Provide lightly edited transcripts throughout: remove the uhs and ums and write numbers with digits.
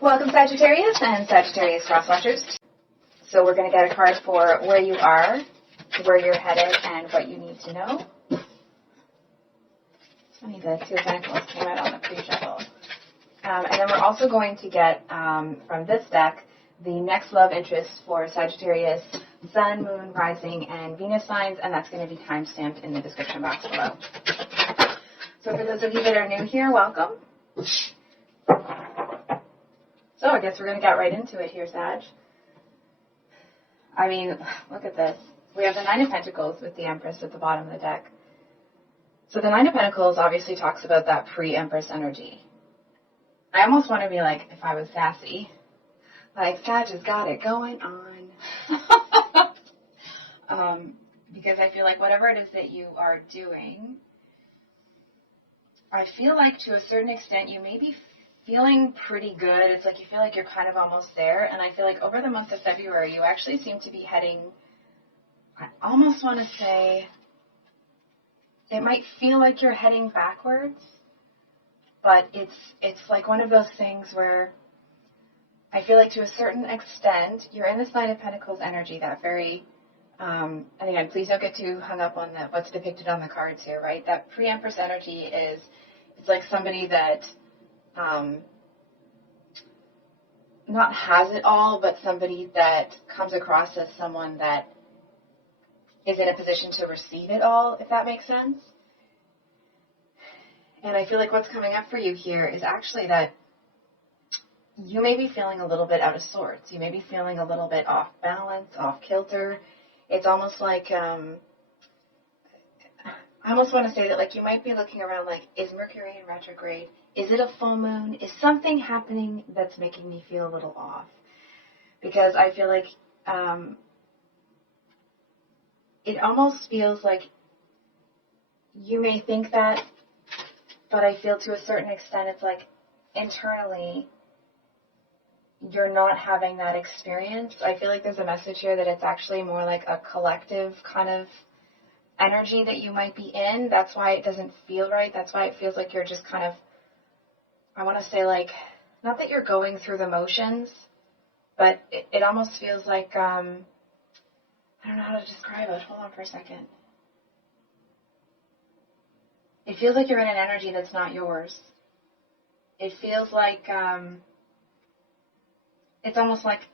Welcome Sagittarius and Sagittarius cross-watchers. So we're going to get a card for where you are, where you're headed, and what you need to know. It's funny, the Two of Pentacles came out on the pre-shuffle. And then we're also going to get, from this deck, the next love interest for Sagittarius, Sun, Moon, Rising, and Venus signs, and that's going to be time-stamped in the description box below. So for those of you that are new here, welcome. So I guess we're going to get right into it here, Sag. I mean, look at this. We have the Nine of Pentacles with the Empress at the bottom of the deck. So the Nine of Pentacles obviously talks about that pre-Empress energy. I almost want to be like, if I was sassy, like, Sag has got it going on. Because I feel like whatever it is that you are doing, I feel like to a certain extent you may be feeling pretty good. It's like you feel like you're kind of almost there. And I feel like over the month of February, you actually seem to be heading, I almost want to say, it might feel like you're heading backwards, but it's like one of those things where I feel like to a certain extent, you're in this Nine of Pentacles energy, that very, and again, please don't get too hung up on what's depicted on the cards here, right? That pre-Empress energy is, it's like somebody that, not has it all, but somebody that comes across as someone that is in a position to receive it all, if that makes sense. And I feel like what's coming up for you here is actually that you may be feeling a little bit out of sorts. You may be feeling a little bit off balance, off kilter. It's almost like, I almost want to say that, like, you might be looking around like, is Mercury in retrograde? Is it a full moon? Is something happening that's making me feel a little off? Because I feel like it almost feels like you may think that, but I feel to a certain extent it's like internally you're not having that experience. I feel like there's a message here that it's actually more like a collective kind of energy that you might be in. That's why it doesn't feel right. That's why it feels like you're just kind of, I want to say, like, not that you're going through the motions, but it almost feels like, I don't know how to describe it. Hold on for a second. It feels like you're in an energy that's not yours. It feels like, it's almost like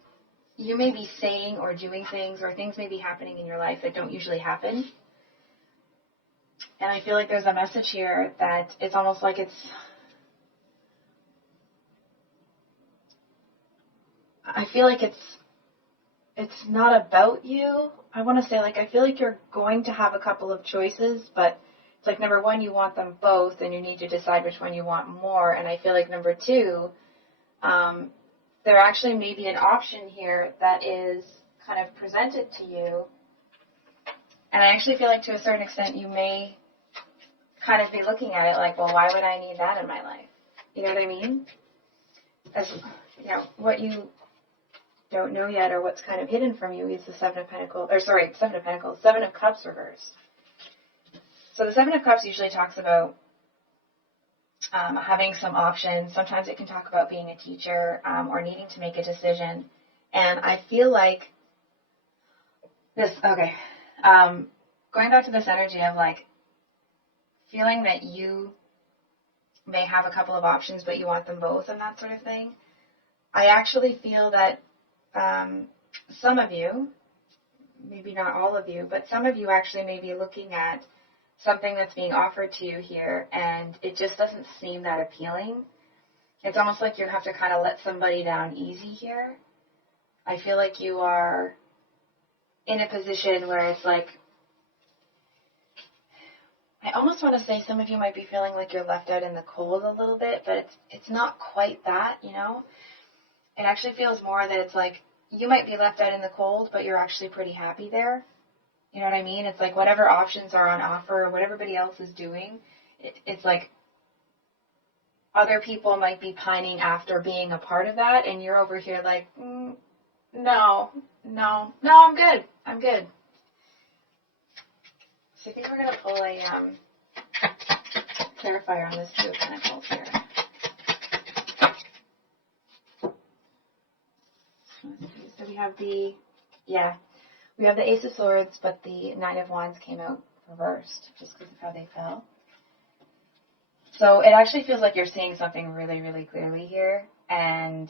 you may be saying or doing things, or things may be happening in your life that don't usually happen. And I feel like there's a message here that it's almost like I feel like it's not about you. I want to say, like, I feel like you're going to have a couple of choices, but it's like, number one, you want them both, and you need to decide which one you want more. And I feel like number two, there actually may be an option here that is kind of presented to you. And I actually feel like to a certain extent you may kind of be looking at it like, well, why would I need that in my life? You know what I mean? As, you know, what you don't know yet, or what's kind of hidden from you, is the Seven of Cups reversed. So the Seven of Cups usually talks about having some options. Sometimes it can talk about being a teacher, or needing to make a decision. And I feel like this, okay, going back to this energy of like feeling that you may have a couple of options, but you want them both and that sort of thing. I actually feel that some of you, maybe not all of you, but some of you actually may be looking at something that's being offered to you here, and it just doesn't seem that appealing. It's almost like you have to kind of let somebody down easy here. I feel like you are in a position where it's like, I almost want to say some of you might be feeling like you're left out in the cold a little bit, but it's not quite that, you know? It actually feels more that it's like you might be left out in the cold, but you're actually pretty happy there. You know what I mean? It's like whatever options are on offer, what everybody else is doing, it's like other people might be pining after being a part of that, and you're over here like, no, I'm good. So I think we're going to pull a clarifier on this Two of Pentacles here. we have the, yeah, we have the Ace of Swords, but the Nine of Wands came out reversed just because of how they fell. So it actually feels like you're seeing something really, really clearly here, and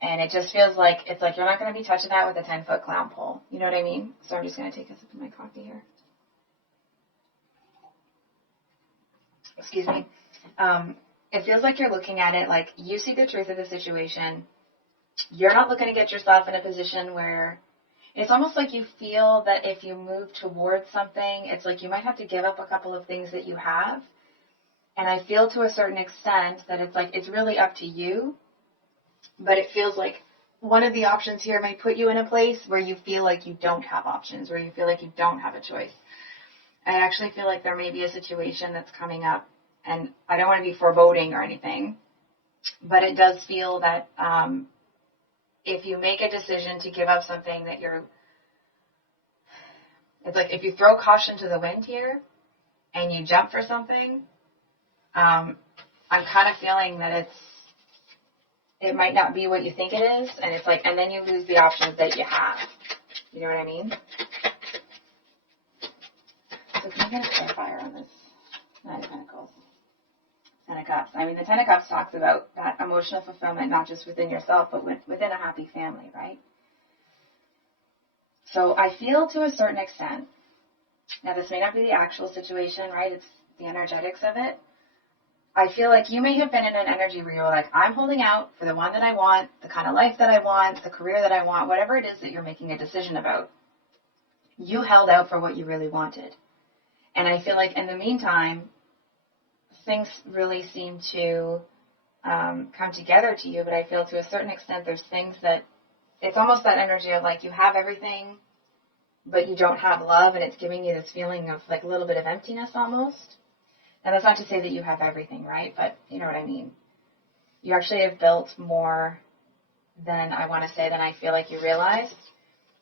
it just feels like it's like you're not going to be touching that with a 10-foot clown pole. You know what I mean? So I'm just going to take a sip of my coffee here. Excuse me. It feels like you're looking at it like you see the truth of the situation. You're not looking to get yourself in a position where it's almost like you feel that if you move towards something, it's like you might have to give up a couple of things that you have. And I feel to a certain extent that it's like it's really up to you. But it feels like one of the options here may put you in a place where you feel like you don't have options, where you feel like you don't have a choice. I actually feel like there may be a situation that's coming up, and I don't want to be foreboding or anything, but it does feel that if you make a decision to give up something that it's like if you throw caution to the wind here and you jump for something, I'm kind of feeling that it might not be what you think it is, and it's like, and then you lose the options that you have. You know what I mean? So can you get a clarifier on this Nine of Pentacles? Ten of Cups. I mean, the Ten of Cups talks about that emotional fulfillment, not just within yourself, but within a happy family, right? So I feel to a certain extent, now this may not be the actual situation, right? It's the energetics of it. I feel like you may have been in an energy where you're like, I'm holding out for the one that I want, the kind of life that I want, the career that I want, whatever it is that you're making a decision about. You held out for what you really wanted. And I feel like in the meantime, things really seem to come together to you. But I feel to a certain extent there's things that, it's almost that energy of like you have everything, but you don't have love. And it's giving you this feeling of like a little bit of emptiness almost. And that's not to say that you have everything, right? But you know what I mean. You actually have built more than I want to say than I feel like you realize.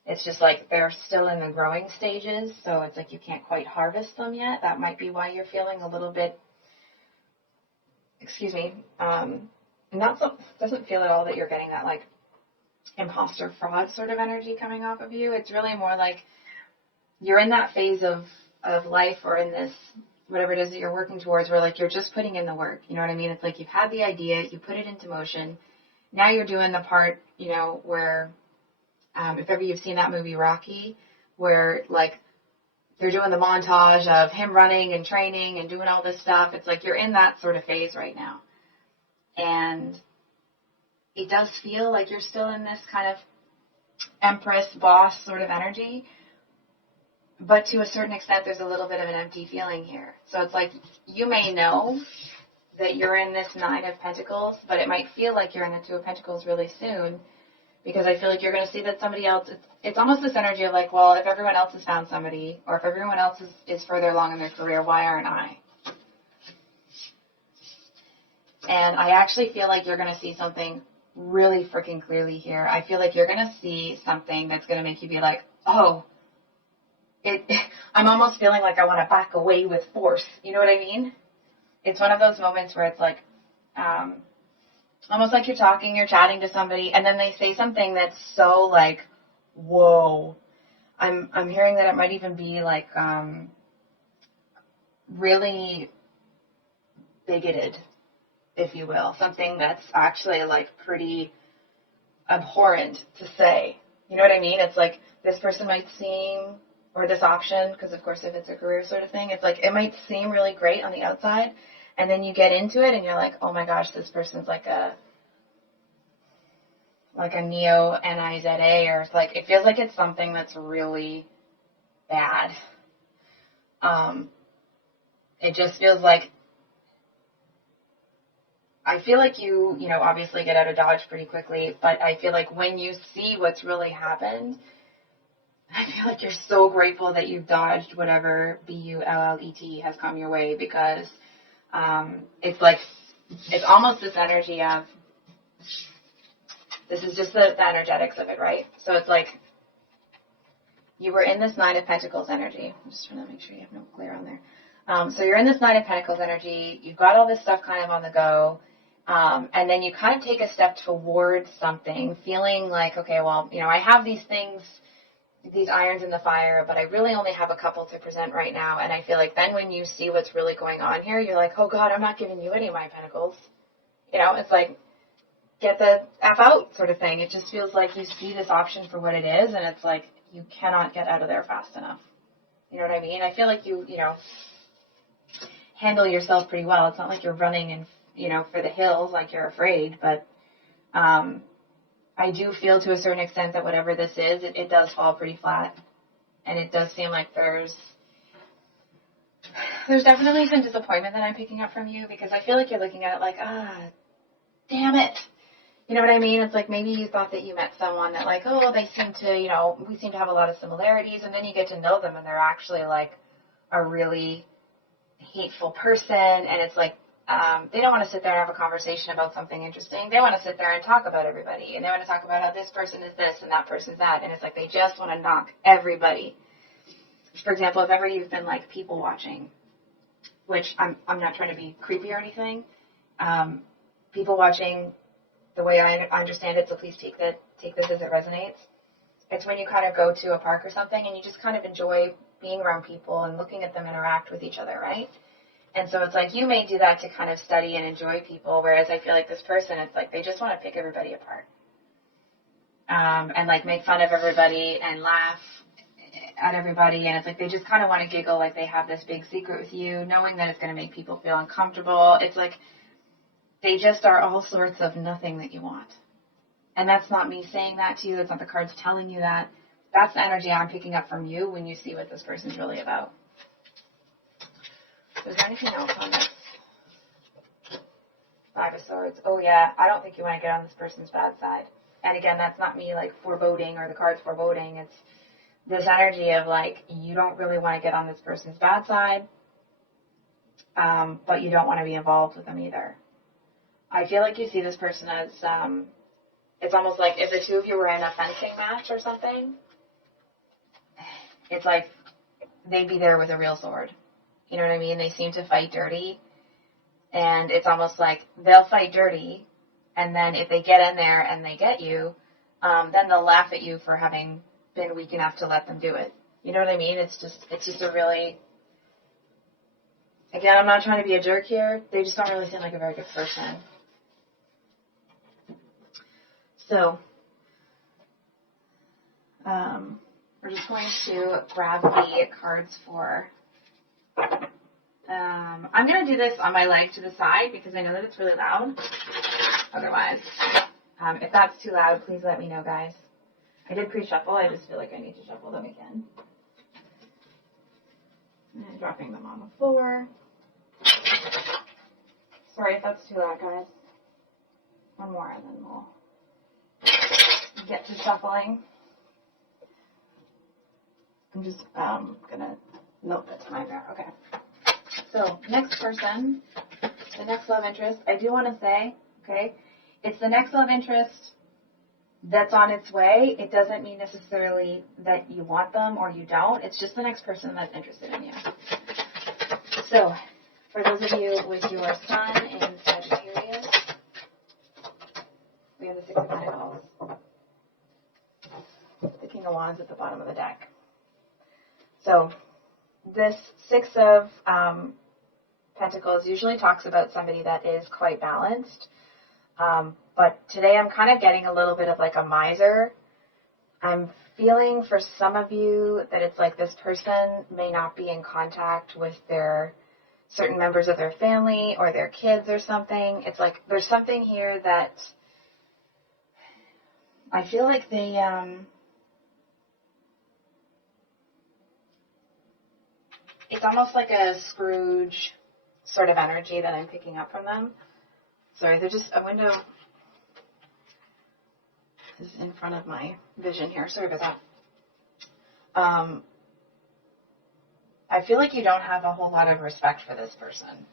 It's just like they're still in the growing stages, so it's like you can't quite harvest them yet. That might be why you're feeling a little bit, doesn't feel at all that you're getting that like imposter fraud sort of energy coming off of you. It's really more like you're in that phase of life or in this whatever it is that you're working towards where like you're just putting in the work. You know what I mean? It's like you've had the idea, you put it into motion. Now you're doing the part, you know, where if ever you've seen that movie Rocky, where like they're doing the montage of him running and training and doing all this stuff. It's like you're in that sort of phase right now. And it does feel like you're still in this kind of empress boss sort of energy. But to a certain extent, there's a little bit of an empty feeling here. So it's like you may know that you're in this Nine of Pentacles, but it might feel like you're in the Two of Pentacles really soon because I feel like you're going to see that somebody else, it's almost this energy of like, well, if everyone else has found somebody or if everyone else is further along in their career, why aren't I? And I actually feel like you're going to see something really freaking clearly here. I feel like you're going to see something that's going to make you be like, oh, I'm almost feeling like I want to back away with force. You know what I mean? It's one of those moments where it's like, almost like you're chatting to somebody, and then they say something that's so like, whoa. I'm hearing that it might even be like, really bigoted, if you will. Something that's actually like pretty abhorrent to say. You know what I mean? It's like this person might seem, or this option, because of course if it's a career sort of thing, it's like it might seem really great on the outside, and then you get into it and you're like, oh my gosh, this person's like a neo-Niza, or it's like, it feels like it's something that's really bad. It just feels like, I feel like you obviously get out of Dodge pretty quickly, but I feel like when you see what's really happened, I feel like you're so grateful that you've dodged whatever bullet has come your way, because it's like, it's almost this energy of, this is just the energetics of it, right? So it's like, you were in this Nine of Pentacles energy. I'm just trying to make sure you have no glare on there. So you're in this Nine of Pentacles energy. You've got all this stuff kind of on the go. And then you kind of take a step towards something, feeling like, okay, well, I have these things, these irons in the fire, but I really only have a couple to present right now. And I feel like then when you see what's really going on here, you're like, oh God, I'm not giving you any of my pentacles. It's like, get the F out sort of thing. It just feels like you see this option for what it is, and it's like you cannot get out of there fast enough. You know what I mean? I feel like you handle yourself pretty well. It's not like you're running and, for the hills like you're afraid, but I do feel to a certain extent that whatever this is, it does fall pretty flat. And it does seem like there's definitely some disappointment that I'm picking up from you, because I feel like you're looking at it like, damn it. You know what I mean? It's like maybe you thought that you met someone that like, oh, they seem to, we seem to have a lot of similarities, and then you get to know them and they're actually like a really hateful person, and it's like they don't want to sit there and have a conversation about something interesting. They want to sit there and talk about everybody, and they want to talk about how this person is this and that person's that, and it's like they just want to knock everybody. For example, if ever you've been like people watching, which I'm not trying to be creepy or anything, people watching, the way I understand it, so please take this as it resonates. It's when you kind of go to a park or something and you just kind of enjoy being around people and looking at them interact with each other, right? And so it's like you may do that to kind of study and enjoy people, whereas I feel like this person, it's like they just want to pick everybody apart. And like make fun of everybody and laugh at everybody, and it's like they just kind of want to giggle like they have this big secret with you, knowing that it's going to make people feel uncomfortable. It's like they just are all sorts of nothing that you want. And that's not me saying that to you. It's not the cards telling you that. That's the energy I'm picking up from you when you see what this person's really about. Is there anything else on this? Five of Swords. Oh, yeah. I don't think you want to get on this person's bad side. And again, that's not me like foreboding or the cards foreboding. It's this energy of like you don't really want to get on this person's bad side, but you don't want to be involved with them either. I feel like you see this person as, it's almost like if the two of you were in a fencing match or something, it's like they'd be there with a real sword. You know what I mean? They seem to fight dirty, and it's almost like they'll fight dirty, and then if they get in there and they get you, then they'll laugh at you for having been weak enough to let them do it. You know what I mean? It's just a really, again, I'm not trying to be a jerk here. They just don't really seem like a very good person. So, we're just going to grab the cards for, I'm going to do this on my leg to the side because I know that it's really loud. Otherwise, if that's too loud, please let me know, guys. I did pre-shuffle. I just feel like I need to shuffle them again. And dropping them on the floor. Sorry if that's too loud, guys. One more and then we'll get to shuffling. I'm just going to note the time there. Okay. So, next person, the next love interest, I do want to say, okay, it's the next love interest that's on its way. It doesn't mean necessarily that you want them or you don't. It's just the next person that's interested in you. So, for those of you with your sun in Sagittarius, we have the Six of Pentacles. The King of Wands at the bottom of the deck. So, this Six of Pentacles usually talks about somebody that is quite balanced. But today I'm kind of getting a little bit of like a miser. I'm feeling for some of you that it's like this person may not be in contact with their certain members of their family or their kids or something. It's like there's something here that I feel like they it's almost like a Scrooge sort of energy that I'm picking up from them. Sorry, they're just a window is in front of my vision here. Sorry about that. I feel like you don't have a whole lot of respect for this person.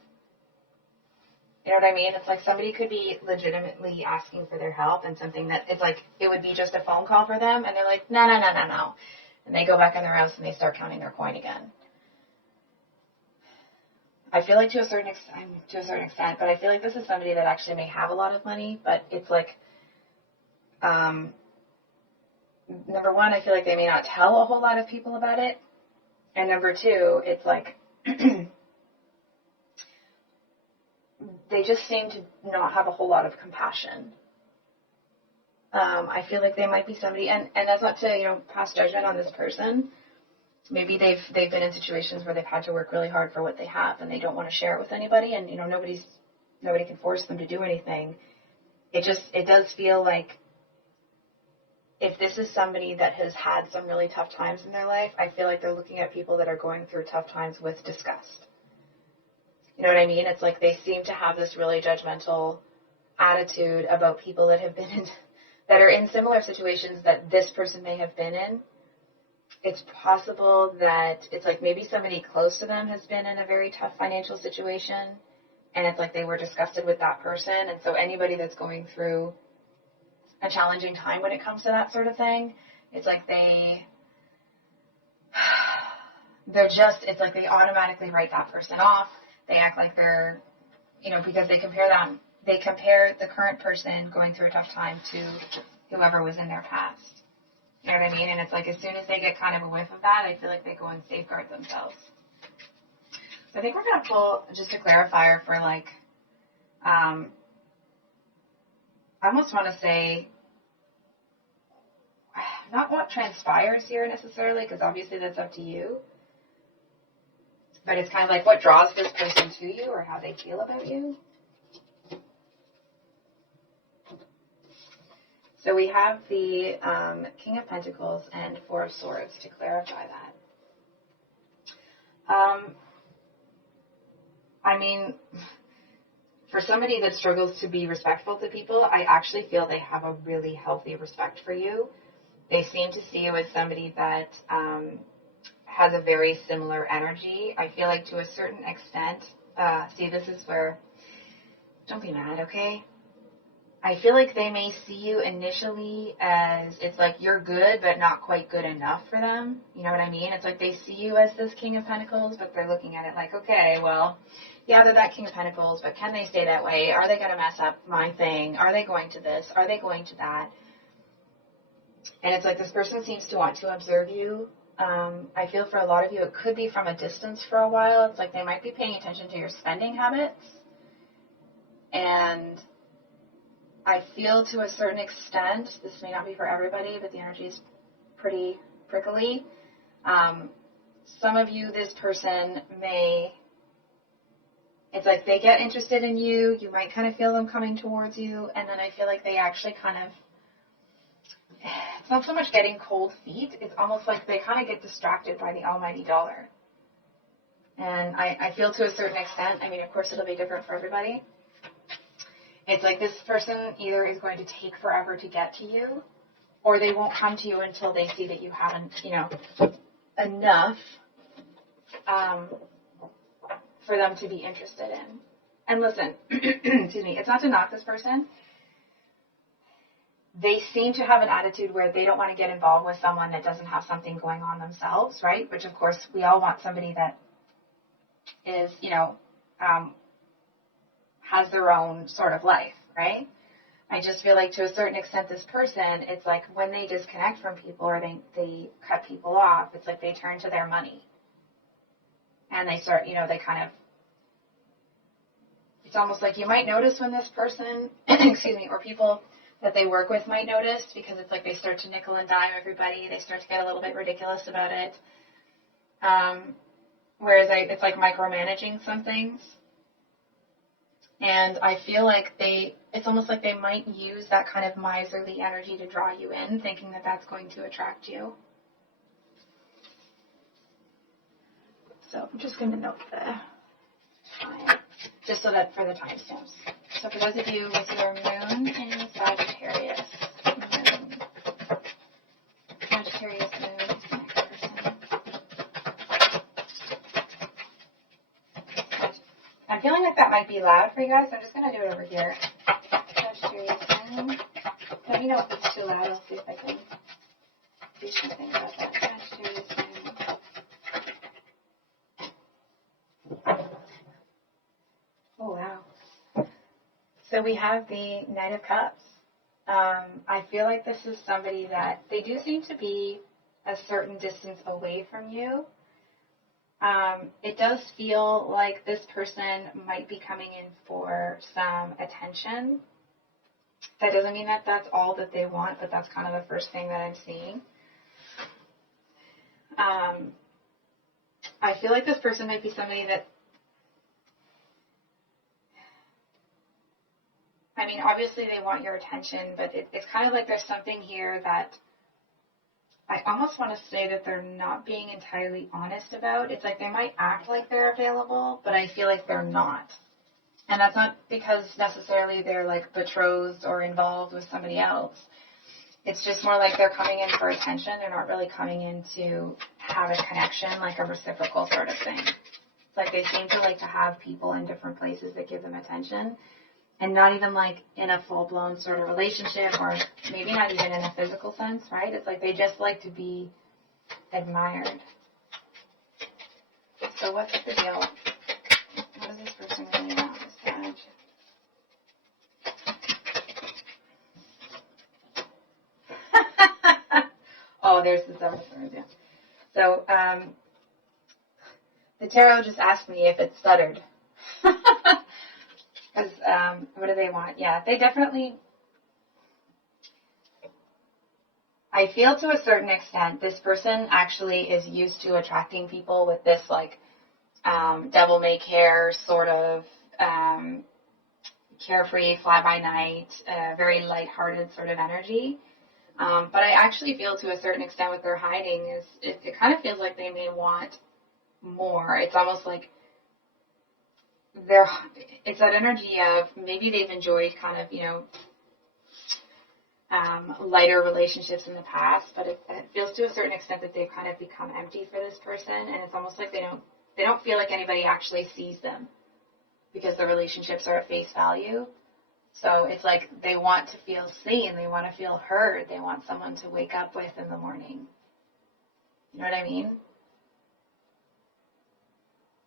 You know what I mean? It's like somebody could be legitimately asking for their help and something that it's like it would be just a phone call for them, and they're like, no. And they go back in their house and they start counting their coin again. I feel like to a certain extent, but I feel like this is somebody that actually may have a lot of money, but it's like, number one, I feel like they may not tell a whole lot of people about it. And number two, it's like, they just seem to not have a whole lot of compassion. I feel like they might be somebody, and that's not to, pass judgment on this person. Maybe they've been in situations where they've had to work really hard for what they have, and they don't want to share it with anybody, and, nobody can force them to do anything. It does feel like if this is somebody that has had some really tough times in their life, I feel like they're looking at people that are going through tough times with disgust. You know what I mean? It's like they seem to have this really judgmental attitude about people that that are in similar situations that this person may have been in. It's possible that it's like maybe somebody close to them has been in a very tough financial situation, and it's like they were disgusted with that person. And so anybody that's going through a challenging time when it comes to that sort of thing, it's like it's like they automatically write that person off. They act like they're, because they compare the current person going through a tough time to whoever was in their past. You know what I mean? And it's like as soon as they get kind of a whiff of that, I feel like they go and safeguard themselves. So I think we're going to pull just a clarifier for like, I almost want to say, not what transpires here necessarily, because obviously that's up to you. But it's kind of like what draws this person to you or how they feel about you. So we have the King of Pentacles and Four of Swords to clarify that. I mean, for somebody that struggles to be respectful to people, I actually feel they have a really healthy respect for you. They seem to see you as somebody that has a very similar energy. I feel like to a certain extent, this is where, don't be mad, okay? I feel like they may see you initially as, it's like you're good, but not quite good enough for them. You know what I mean? It's like they see you as this King of Pentacles, but they're looking at it like, okay, well, yeah, they're that King of Pentacles, but can they stay that way? Are they going to mess up my thing? Are they going to this? Are they going to that? And it's like this person seems to want to observe you. I feel for a lot of you, it could be from a distance for a while. It's like they might be paying attention to your spending habits. And I feel to a certain extent, this may not be for everybody, but the energy is pretty prickly. Some of you, this person it's like they get interested in you. You might kind of feel them coming towards you. And then I feel like they actually it's not so much getting cold feet. It's almost like they kind of get distracted by the almighty dollar. And I feel to a certain extent, I mean, of course, it'll be different for everybody. It's like this person either is going to take forever to get to you, or they won't come to you until they see that you haven't, enough for them to be interested in. And listen, excuse me, it's not to knock this person. They seem to have an attitude where they don't want to get involved with someone that doesn't have something going on themselves, right? Which, of course, we all want somebody that is, has their own sort of life, right? I just feel like to a certain extent, this person, it's like when they disconnect from people or they cut people off, it's like they turn to their money. And they start, they kind of, it's almost like you might notice when this person, excuse me, or people that they work with might notice, because it's like they start to nickel and dime everybody. They start to get a little bit ridiculous about it. Whereas it's like micromanaging some things. And I feel like it's almost like they might use that kind of miserly energy to draw you in, thinking that that's going to attract you. So I'm just going to note the time, just so that for the timestamps. So for those of you with your moon in Sagittarius, Sagittarius moon is the next person. I'm feeling like that might be loud for you guys, so I'm just going to do it over here. Sagittarius moon. Let me know if it's too loud. I'll see if I can do something about that. Sagittarius moon. we have the Knight of Cups. I feel like this is somebody that they do seem to be a certain distance away from you. It does feel like this person might be coming in for some attention. That doesn't mean that that's all that they want, but that's kind of the first thing that I'm seeing. I feel like this person might be somebody that, I mean, obviously they want your attention, but it's kind of like there's something here that I almost want to say that they're not being entirely honest about. It's like they might act like they're available, but I feel like they're not. And that's not because necessarily they're like betrothed or involved with somebody else. It's just more like they're coming in for attention. They're not really coming in to have a connection, like a reciprocal sort of thing. It's like they seem to like to have people in different places that give them attention. And not even like in a full-blown sort of relationship, or maybe not even in a physical sense, right? It's like they just like to be admired. So what's the deal? What does this person really want, this Sag? Oh, there's the Seven of Swords, yeah. So the tarot just asked me if it stuttered. Because what do they want? Yeah, they definitely, I feel to a certain extent, this person actually is used to attracting people with this like devil may care sort of carefree, fly-by-night, very lighthearted sort of energy. But I actually feel to a certain extent what they're hiding is, it kind of feels like they may want more. It's almost like it's that energy of maybe they've enjoyed kind of, lighter relationships in the past, but it feels to a certain extent that they've kind of become empty for this person, and it's almost like they don't feel like anybody actually sees them because the relationships are at face value. So it's like they want to feel seen, they want to feel heard, they want someone to wake up with in the morning. You know what I mean?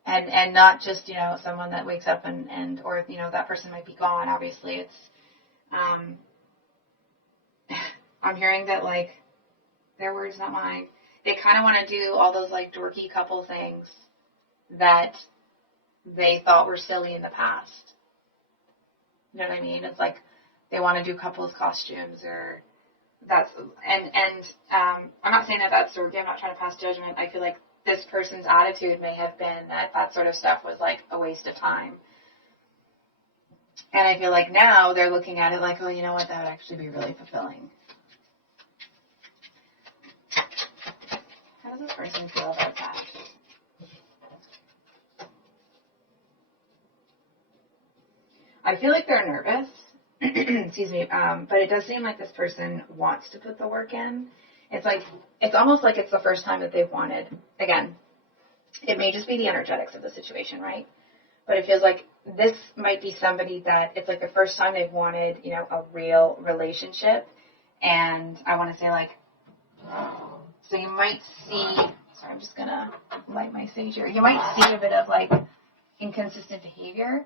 And not just, someone that wakes up and or, that person might be gone. Obviously, it's, I'm hearing that, like, their words, not mine. They kind of want to do all those, like, dorky couple things that they thought were silly in the past. You know what I mean? It's like they want to do couples costumes or that's, and I'm not saying that that's dorky. I'm not trying to pass judgment. I feel like this person's attitude may have been that sort of stuff was like a waste of time. And I feel like now they're looking at it like, oh, you know what, that would actually be really fulfilling. How does this person feel about that? I feel like they're nervous. Excuse me. But it does seem like this person wants to put the work in. It's almost like it's the first time that they've wanted. Again, it may just be the energetics of the situation, right? But it feels like this might be somebody that it's like the first time they've wanted, a real relationship. And I want to say like, so you might see, sorry, I'm just going to light my sage here. You might see a bit of like inconsistent behavior.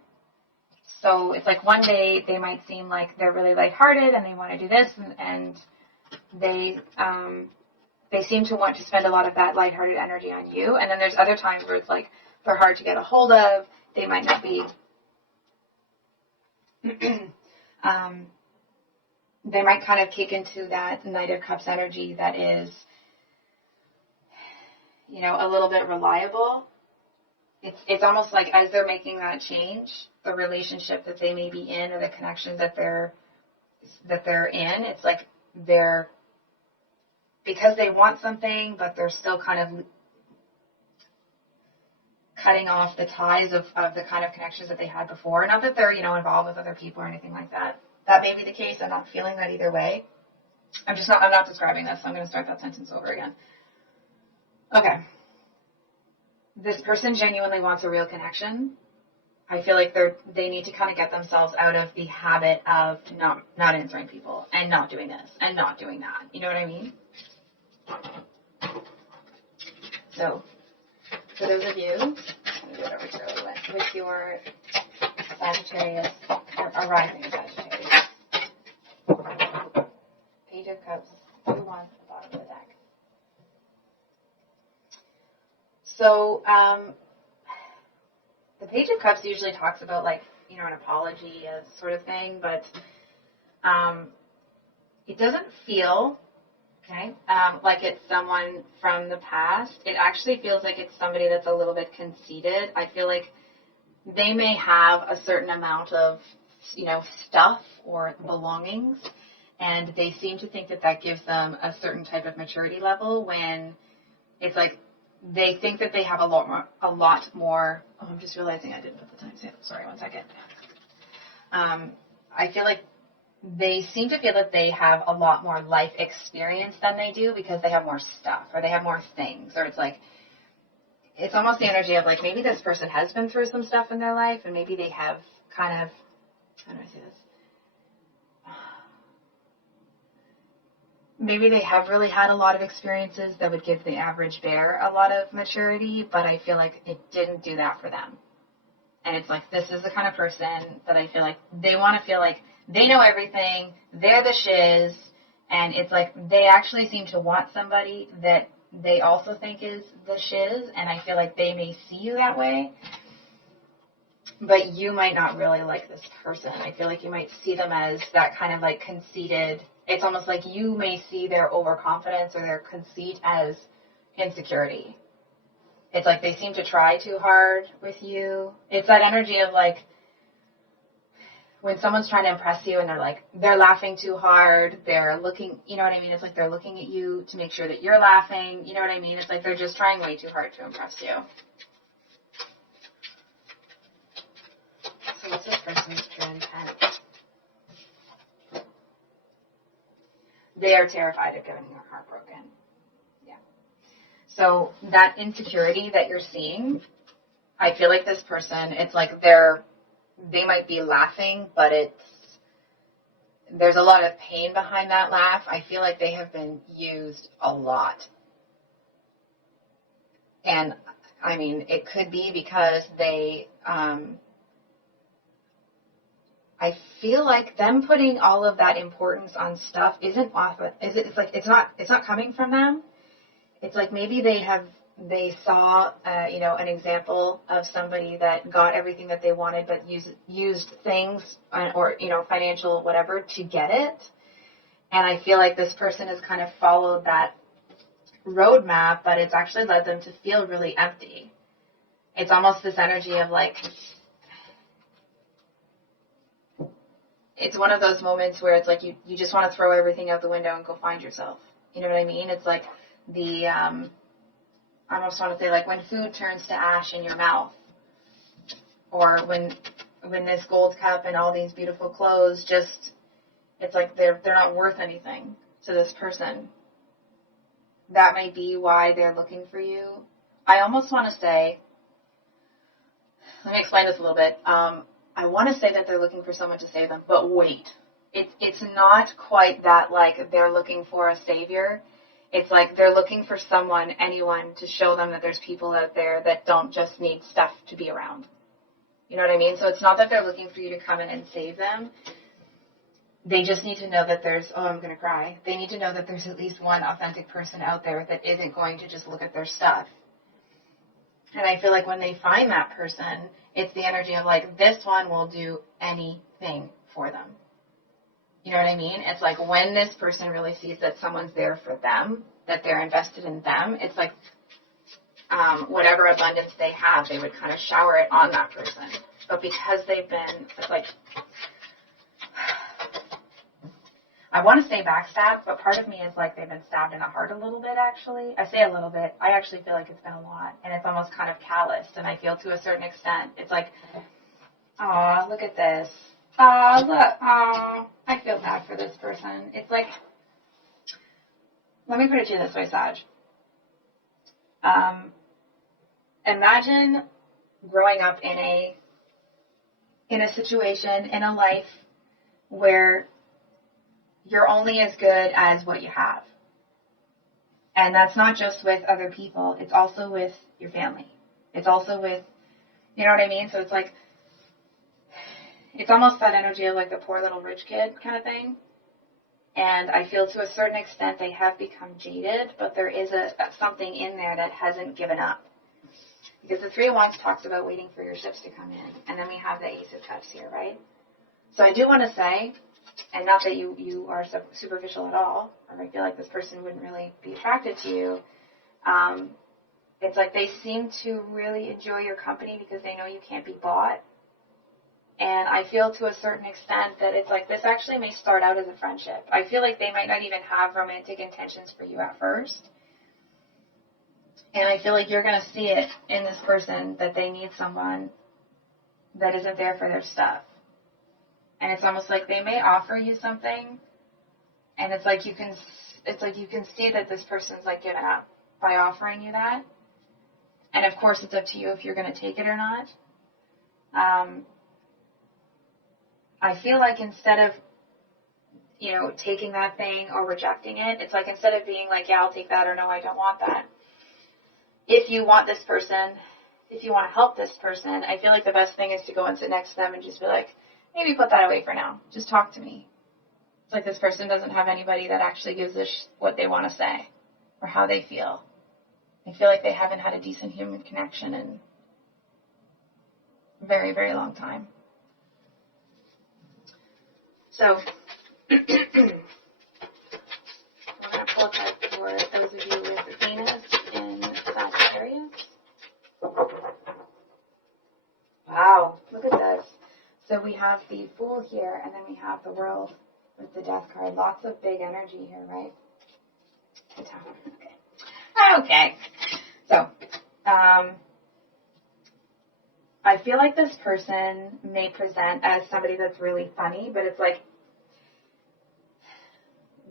So it's like one day they might seem like they're really lighthearted and they want to do this and they seem to want to spend a lot of that lighthearted energy on you. And then there's other times where it's like they're hard to get a hold of. They might not be, they might kind of kick into that Knight of Cups energy that is, a little bit reliable. It's almost like as they're making that change, the relationship that they may be in or the connection that they're in, it's like because they want something, but they're still kind of cutting off the ties of the kind of connections that they had before. Not that they're, involved with other people or anything like that. That may be the case. I'm not feeling that either way. I'm not describing this. So I'm going to start that sentence over again. Okay. This person genuinely wants a real connection. I feel like they need to kind of get themselves out of the habit of not answering people and not doing this and not doing that. You know what I mean? So, for those of you, I'm going to do it over with your Sagittarius, or a rising Sagittarius. Page of Cups, 2 wands at the bottom of the deck. So, the Page of Cups usually talks about, like, you know, an apology, a sort of thing, but it doesn't feel, like it's someone from the past. It actually feels like it's somebody that's a little bit conceited. I feel like they may have a certain amount of, you know, stuff or belongings, and they seem to think that that gives them a certain type of maturity level when it's like they think that they have a lot more. Oh, I'm just realizing I didn't put the timestamp. Sorry, 1 second. I feel like they seem to feel that they have a lot more life experience than they do because they have more stuff or they have more things, or it's like, it's almost the energy of like maybe this person has been through some stuff in their life and maybe they have kind of, how do I say this? Maybe they have really had a lot of experiences that would give the average bear a lot of maturity, but I feel like it didn't do that for them. And it's like, this is the kind of person that I feel like they want to feel like they know everything, they're the shiz, and it's like they actually seem to want somebody that they also think is the shiz, and I feel like they may see you that way, but you might not really like this person. I feel like you might see them as that kind of like conceited. It's almost like you may see their overconfidence or their conceit as insecurity. It's like they seem to try too hard with you. It's that energy of like when someone's trying to impress you and they're laughing too hard, they're looking, you know what I mean? It's like they're looking at you to make sure that you're laughing. You know what I mean? It's like they're just trying way too hard to impress you. So what's this person's true intent? They are terrified of getting their heart broken. Yeah. So that insecurity that you're seeing, I feel like this person, it's like they might be laughing, but there's a lot of pain behind that laugh. I feel like they have been used a lot. And I mean, it could be because they, I feel like them putting all of that importance on stuff isn't off. It's like it's not coming from them. It's like maybe they saw an example of somebody that got everything that they wanted, but used things or financial whatever to get it. And I feel like this person has kind of followed that roadmap, but it's actually led them to feel really empty. It's almost this energy of like. It's one of those moments where it's like you just want to throw everything out the window and go find yourself. You know what I mean? It's like I almost want to say like when food turns to ash in your mouth, or when this gold cup and all these beautiful clothes just, it's like they're not worth anything to this person. That may be why they're looking for you. I almost want to say, let me explain this a little bit. I want to say that they're looking for someone to save them, but wait. It's not quite that like they're looking for a savior. It's like they're looking for anyone to show them that there's people out there that don't just need stuff to be around. You know what I mean? So it's not that they're looking for you to come in and save them. They just need to know that I'm going to cry. They need to know that there's at least one authentic person out there that isn't going to just look at their stuff. And I feel like when they find that person, it's the energy of like, this one will do anything for them. You know what I mean? It's like when this person really sees that someone's there for them, that they're invested in them, it's like whatever abundance they have, they would kind of shower it on that person. But because they've been, it's like, I want to say backstabbed, but part of me is like they've been stabbed in the heart a little bit, actually. I say a little bit. I actually feel like it's been a lot, and it's almost kind of calloused, and I feel to a certain extent. It's like, aw, look at this. Aw, look, aw, I feel bad for this person. It's like, let me put it to you this way, Sag. Imagine growing up in a situation, in a life where you're only as good as what you have. And that's not just with other people. It's also with your family. It's also with, you know what I mean? So it's like, it's almost that energy of like the poor little rich kid kind of thing. And I feel to a certain extent they have become jaded, but there is something in there that hasn't given up. Because the Three of Wands talks about waiting for your ships to come in. And then we have the Ace of Cups here, right? So I do want to say, and not that you are superficial at all, or I feel like this person wouldn't really be attracted to you, it's like they seem to really enjoy your company because they know you can't be bought. And I feel to a certain extent that it's like this actually may start out as a friendship. I feel like they might not even have romantic intentions for you at first. And I feel like you're going to see it in this person that they need someone that isn't there for their stuff. And it's almost like they may offer you something, and it's like you can see that this person's like given up by offering you that. And of course, it's up to you if you're going to take it or not. I feel like instead of, taking that thing or rejecting it, it's like instead of being like, yeah, I'll take that, or no, I don't want that. If you want this person, if you want to help this person, I feel like the best thing is to go and sit next to them and just be like, maybe put that away for now. Just talk to me. It's like this person doesn't have anybody that actually gives a what they want to say or how they feel. I feel like they haven't had a decent human connection in a very, very long time. So, I'm going to pull a card for those of you with Venus in Sagittarius. Wow, look at this. So we have the Fool here, and then we have the World with the Death card. Lots of big energy here, right? The Tower. Okay. So, I feel like this person may present as somebody that's really funny, but it's like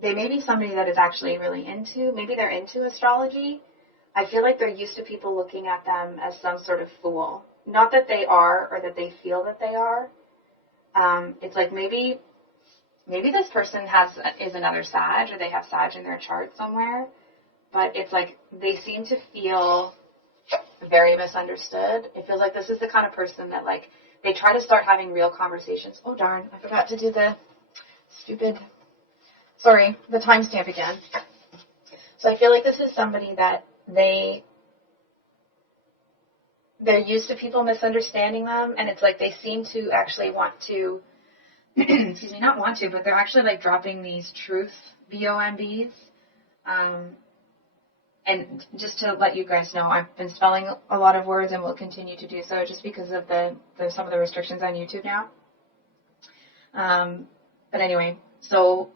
they may be somebody that is actually really maybe they're into astrology. I feel like they're used to people looking at them as some sort of fool. Not that they are or that they feel that they are. It's like maybe this person is another Sag, or they have Sag in their chart somewhere, but it's like they seem to feel very misunderstood. It feels like this is the kind of person that like they try to start having real conversations. Oh darn, I forgot to do the timestamp again. So I feel like this is somebody that they're used to people misunderstanding them, and it's like they seem to actually want to, not want to, but they're actually like dropping these truth bombs. And just to let you guys know, I've been spelling a lot of words and will continue to do so just because of some of the restrictions on YouTube now. But anyway, so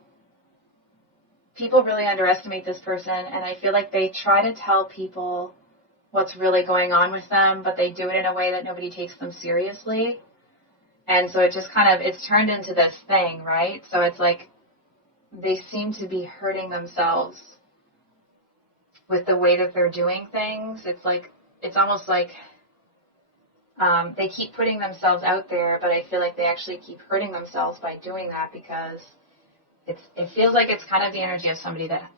people really underestimate this person, and I feel like they try to tell people what's really going on with them, but they do it in a way that nobody takes them seriously. And so it just it's turned into this thing, right? So it's like they seem to be hurting themselves with the way that they're doing things. It's almost like they keep putting themselves out there, but I feel like they actually keep hurting themselves by doing that, because it feels like it's kind of the energy of somebody that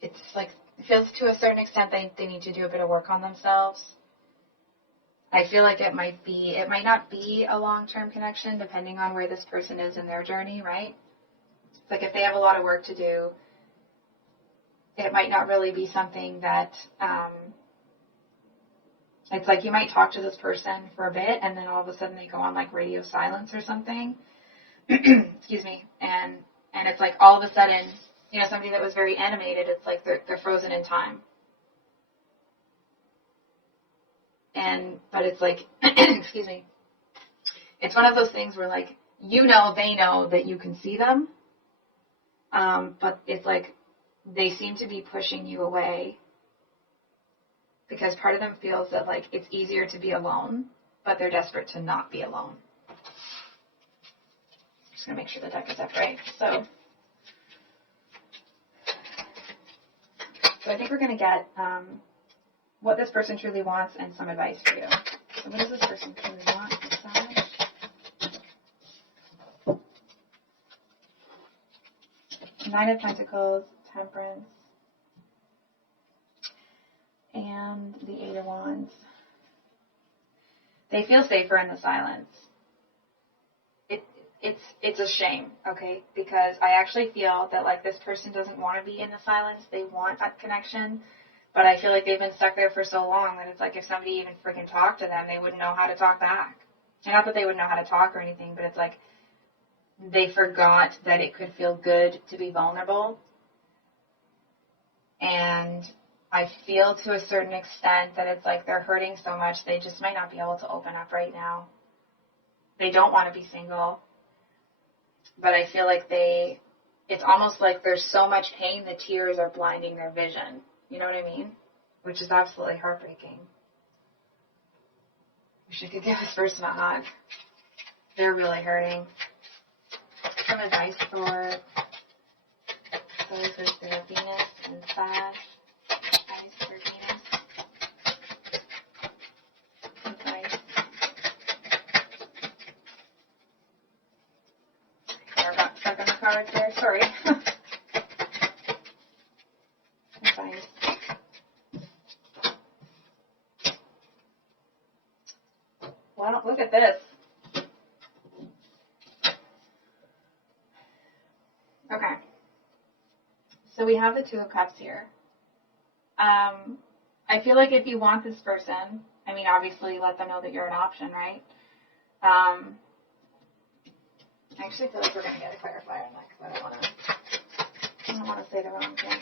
it's like it feels to a certain extent they need to do a bit of work on themselves. I feel like it might not be a long-term connection depending on where this person is in their journey, right? It's like if they have a lot of work to do, it might not really be something that, it's like you might talk to this person for a bit and then all of a sudden they go on like radio silence or something. Excuse me. And it's like all of a sudden, somebody that was very animated, it's like they're frozen in time. But it's like, excuse me. It's one of those things where like, they know that you can see them. But it's like they seem to be pushing you away because part of them feels that like it's easier to be alone, but they're desperate to not be alone. Just gonna make sure the deck is up right. So I think we're gonna get what this person truly wants and some advice for you. So what does this person truly want? Nine of Pentacles, Temperance, and the Eight of Wands. they feel safer in the silence. It's a shame, okay? Because I actually feel that, like, this person doesn't want to be in the silence. They want that connection. But I feel like they've been stuck there for so long that it's like if somebody even freaking talked to them, they wouldn't know how to talk back. And not that they wouldn't know how to talk or anything, but it's like they forgot that it could feel good to be vulnerable. And I feel to a certain extent that it's like they're hurting so much they just might not be able to open up right now. They don't want to be single. But I feel like it's almost like there's so much pain, the tears are blinding their vision. You know what I mean? Which is absolutely heartbreaking. Wish I could give this person a hug. They're really hurting. Some advice for those with their Venus and Sag. Advice for Venus. Advice. I got stuck on the cards there. Sorry. Advice. Well, look at this. Okay. So we have the Two of Cups here. I feel like if you want this person, I mean, obviously let them know that you're an option, right? I actually feel like we're going to get a clarifier on that because I don't want to say the wrong thing,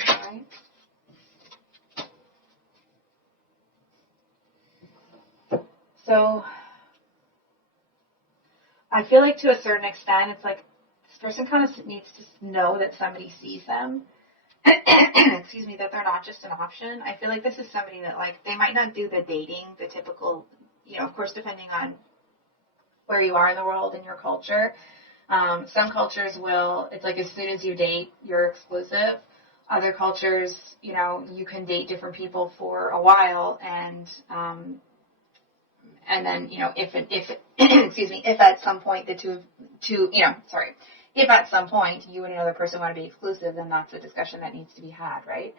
right? So I feel like to a certain extent, it's like this person kind of needs to know that somebody sees them. Excuse me, that they're not just an option. I feel like this is somebody that, like, they might not do the dating, the typical, you know, of course, depending on where you are in the world and your culture. Some cultures will, it's like as soon as you date, you're exclusive. Other cultures, you know, you can date different people for a while, and then, you know, if excuse me, if at some point if at some point you and another person want to be exclusive, then that's a discussion that needs to be had, right?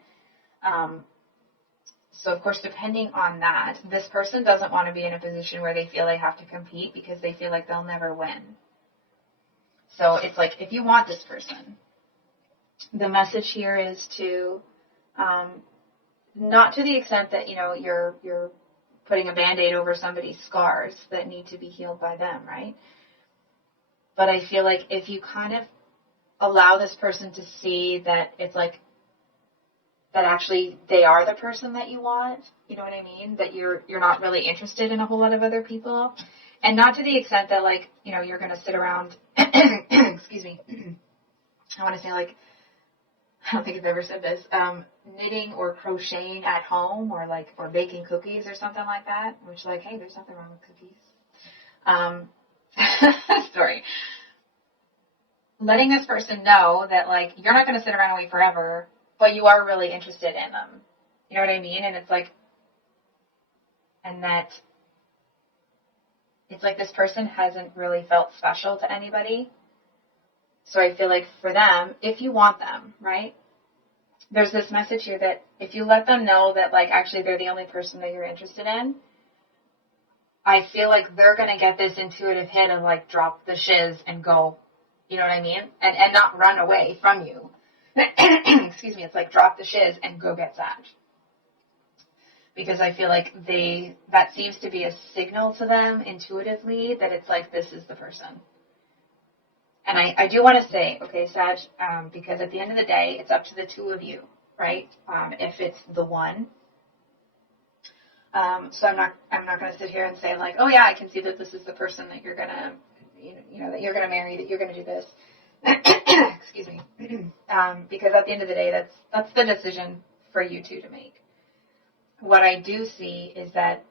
So, of course, depending on that, this person doesn't want to be in a position where they feel they have to compete because they feel like they'll never win. So it's like, if you want this person, the message here is to, not to the extent that, you know, you're putting a Band-Aid over somebody's scars that need to be healed by them, right? But I feel like if you kind of allow this person to see that it's like, that actually they are the person that you want, you know what I mean? That you're not really interested in a whole lot of other people. And not to the extent that, like, you know, you're going to sit around, excuse me, I want to say, like, I don't think I've ever said this, knitting or crocheting at home or baking cookies or something like that, which, like, hey, there's nothing wrong with cookies. Sorry. Letting this person know that, like, you're not going to sit around and wait forever, but you are really interested in them. You know what I mean? And it's like, and that it's like this person hasn't really felt special to anybody. So I feel like for them, if you want them, right, there's this message here that if you let them know that, like, actually they're the only person that you're interested in, I feel like they're going to get this intuitive hit of, like, drop the shiz and go, you know what I mean? And not run away from you. Excuse me, it's like drop the shiz and go get Sag. Because I feel like that seems to be a signal to them intuitively that it's like, this is the person. And I do want to say, okay, Sag, because at the end of the day, it's up to the two of you, right? If it's the one. So I'm not going to sit here and say, like, oh yeah, I can see that this is the person that you're gonna, you know, that you're gonna marry, that you're gonna do this. Excuse me. Because at the end of the day, that's the decision for you two to make. What I do see is that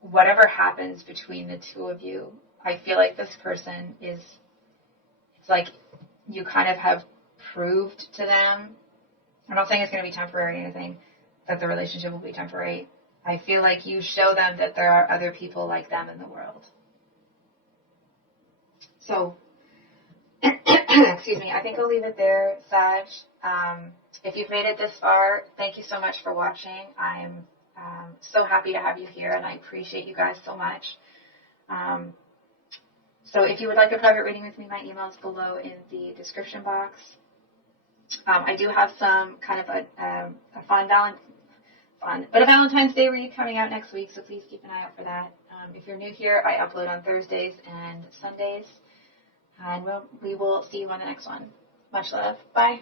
whatever happens between the two of you, I feel like this person it's like you kind of have proved to them. I'm not saying it's going to be temporary or anything, that the relationship will be temporary. I feel like you show them that there are other people like them in the world. So, excuse me, I think I'll leave it there, Sag. If you've made it this far, thank you so much for watching. I'm So happy to have you here, and I appreciate you guys so much. So if you would like a private reading with me, my email is below in the description box. I do have some kind of a Valentine's Day read coming out next week, so please keep an eye out for that. If you're new here, I upload on Thursdays and Sundays, and we will see you on the next one. Much love. Bye.